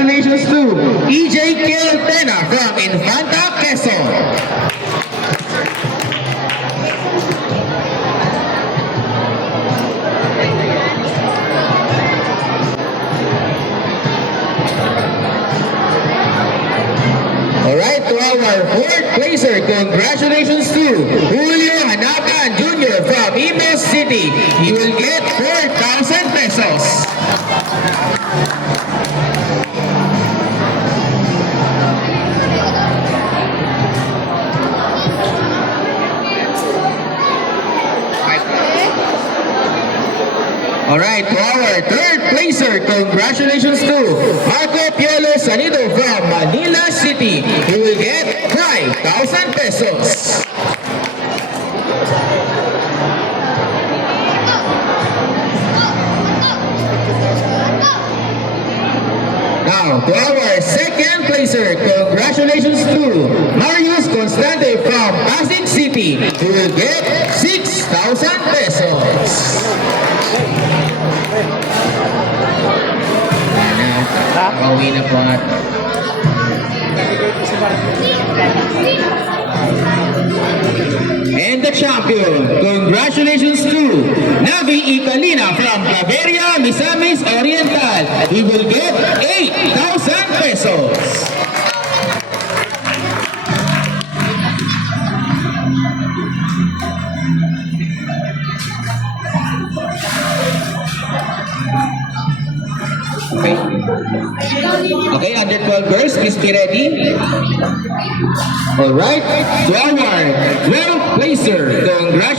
Congratulations to EJ Kiltena from Infanta, Quezon. Alright, to our fourth placer, congratulations to Julio Hanapan Jr. from Imus City. He will get 4,000 pesos. Alright, to our third placer, congratulations to Marco Piolo Sanido from Manila City. He will get 5,000 pesos. Now, to our second placer, congratulations to Marius Constante from Pasig City. He will get 6,000 pesos. Pauwi na po at and the champion, congratulations to Navi Ikalina from Claveria, Misamis Oriental. He will get 8,000 pesos. Okay, under 12 girls, please be ready. Alright, to our 12th placer, congratulations.